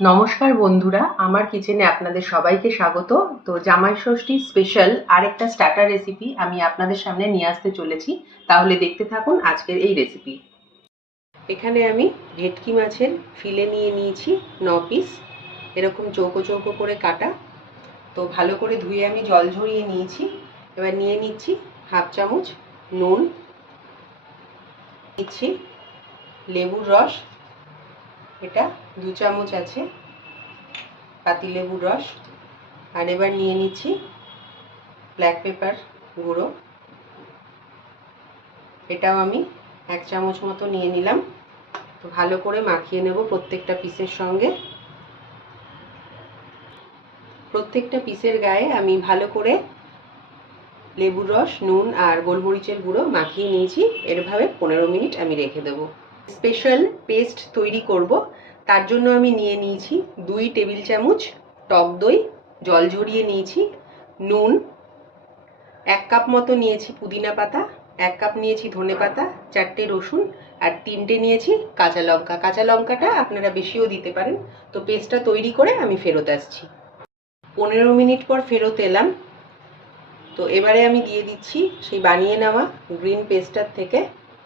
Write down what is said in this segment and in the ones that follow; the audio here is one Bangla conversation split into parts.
নমস্কার বন্ধুরা, আমার কিচেনে আপনাদের সবাইকে স্বাগত। তো জামাই ষষ্ঠী স্পেশাল আরেকটা স্টার্টার রেসিপি আমি আপনাদের সামনে নিয়ে আসতে চলেছি। তাহলে দেখতে থাকুন আজকের এই রেসিপি। এখানে আমি ভেটকি মাছের ফিলে নিয়ে নিয়েছি 9 পিস, এরকম চৌকো চৌকো করে কাটা। তো ভালো করে ধুয়ে আমি জল ঝরিয়ে নিয়েছি। এবার নিয়ে নিচ্ছি হাফ চামচ নুন, নিচ্ছি লেবুর রস, এটা 2 চামচ আছে পাতিলেবুর রস। আর এবার নিয়ে নিচ্ছি ব্ল্যাক পেপার গুঁড়ো, এটাও আমি 1 চামচ মতো নিয়ে নিলাম। তো ভালো করে মাখিয়ে নেব প্রত্যেকটা পিসের সঙ্গে। প্রত্যেকটা পিসের গায়ে আমি ভালো করে লেবুর রস, নুন আর গোলমরিচের গুঁড়ো মাখিয়ে নিয়েছি। এরভাবে 15 মিনিট আমি রেখে দেবো। স্পেশাল পেস্ট তৈরি করব, তার জন্য আমি নিয়ে নিয়েছি 2 টেবিল চামচ টক দই, জল ঝরিয়ে নিয়েছি, নুন, 1 কাপ মতো নিয়েছি পুদিনা পাতা, 1 কাপ নিয়েছি ধনে পাতা, 4টে রসুন আর 3টে নিয়েছি কাঁচা লঙ্কা। কাঁচা লঙ্কাটা আপনারা বেশিও দিতে পারেন। তো পেস্টটা তৈরি করে আমি ফেরত আসছি। 15 মিনিট পর ফেরত এলাম। তো এবারে আমি দিয়ে দিচ্ছি সেই বানিয়ে নেওয়া গ্রিন পেস্টার থেকে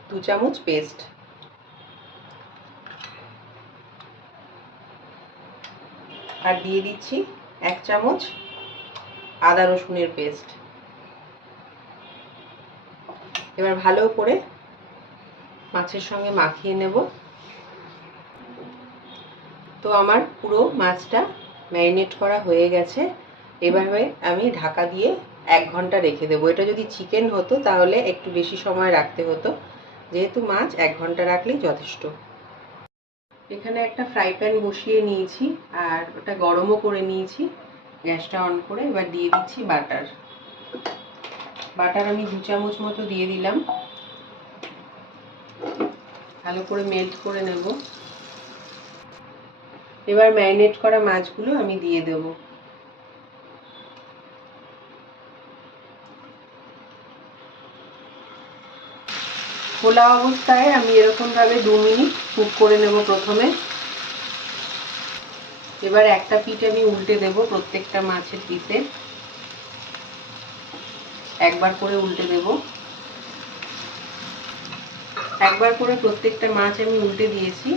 2 চামচ পেস্ট। আর দিয়ে দিচ্ছি 1 চামচ আদা রসুনের পেস্ট। এবার ভালো করে মাছের সঙ্গে মাখিয়ে নেব। তো আমার পুরো মাছটা ম্যারিনেট করা হয়ে গেছে। এভাবে আমি ঢাকা দিয়ে 1 ঘন্টা রেখে দেবো। এটা যদি চিকেন হতো তাহলে একটু বেশি সময় রাখতে হতো, যেহেতু মাছ 1 ঘন্টা রাখলেই যথেষ্ট। এখানে একটা ফ্রাই প্যান বসিয়ে নিয়েছি আর ওটা গরমও করে নিয়েছি। গ্যাসটা অন করে এবার দিয়ে দিচ্ছি বাটার। বাটার আমি 2 চামচ মতো দিয়ে দিলাম। ভালো করে মেল্ট করে নেব। এবার ম্যারিনেট করা মাছগুলো আমি দিয়ে দেব। খোলা অবস্থায় আমি এরকমভাবে 2 মিনিট কুক করে নেব প্রথমে। এবার একটা পিঠ আমি উল্টে দেব প্রত্যেকটা মাছের পিসে, একবার করে উল্টে দেব। একবার করে প্রত্যেকটা মাছ আমি উল্টে দিয়েছি।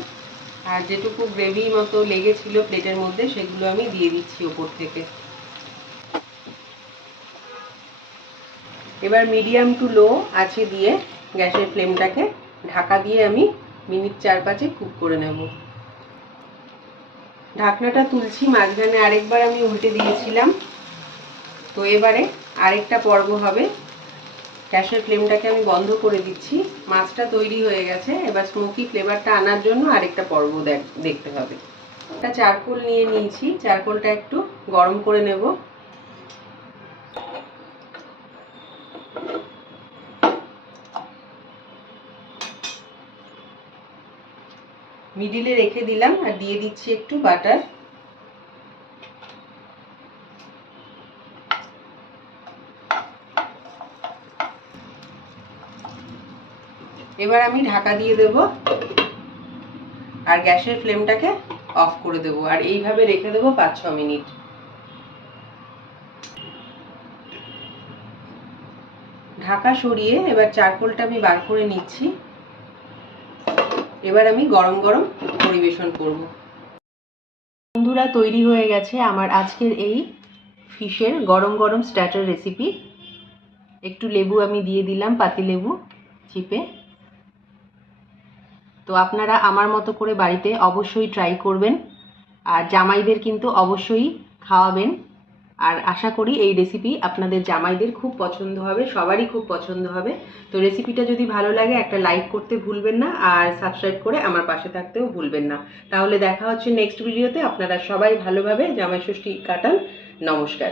আর যেটুকু গ্রেভি মতো লেগেছিল প্লেটের মধ্যে সেগুলো আমি দিয়ে দিচ্ছি ওপর থেকে। এবার মিডিয়াম টু লো আঁচে দিয়ে গ্যাসের ফ্লেমটাকে ঢাকা দিয়ে আমি মিনিট 4-5 কুক করে নেব। ঢাকনাটা তুলছি, মাঝখানে আরেকবার আমি উল্টে দিয়েছিলাম। তো এবারে আরেকটা পর্ব হবে। গ্যাসের ফ্লেমটাকে আমি বন্ধ করে দিচ্ছি। মাছটা তৈরি হয়ে গেছে। এবার স্মোকি ফ্লেভারটা আনার জন্য আরেকটা পর্ব দেখতে হবে। একটা চারকোল নিয়ে নিয়েছি, চারকোলটা একটু গরম করে নেব। মিডিলে রেখে দিলাম আর দিয়ে দিচ্ছি একটু বাটার। এবার আমি ঢাকা দিয়ে দেব আর গ্যাসের ফ্লেমটাকে অফ করে দেব আর এইভাবে রেখে দেব 5-6 মিনিট। ঢাকা সরিয়ে এবার চারকোলটা আমি বার করে নিচ্ছি। এবার আমি গরম গরম পরিবেশন করব। বন্ধুরা, তৈরি হয়ে গেছে আমার আজকের এই ফিশের গরম গরম স্টার্টার রেসিপি। একটু লেবু আমি দিয়ে দিলাম, পাতিলেবু চিপে। তো আপনারা আমার মতো করে বাড়িতে অবশ্যই ট্রাই করবেন আর জামাইদের কিন্তু অবশ্যই খাওয়াবেন। আর আশা করি এই রেসিপি আপনাদের জামাইদের খুব পছন্দ হবে, সবারই খুব পছন্দ হবে। তো রেসিপিটা যদি ভালো লাগে একটা লাইক করতে ভুলবেন না আর সাবস্ক্রাইব করে আমার পাশে থাকতেও ভুলবেন না। তাহলে দেখা হচ্ছে নেক্সট ভিডিওতে। আপনারা সবাই ভালোভাবে জামাই ষষ্ঠী কাটান। নমস্কার।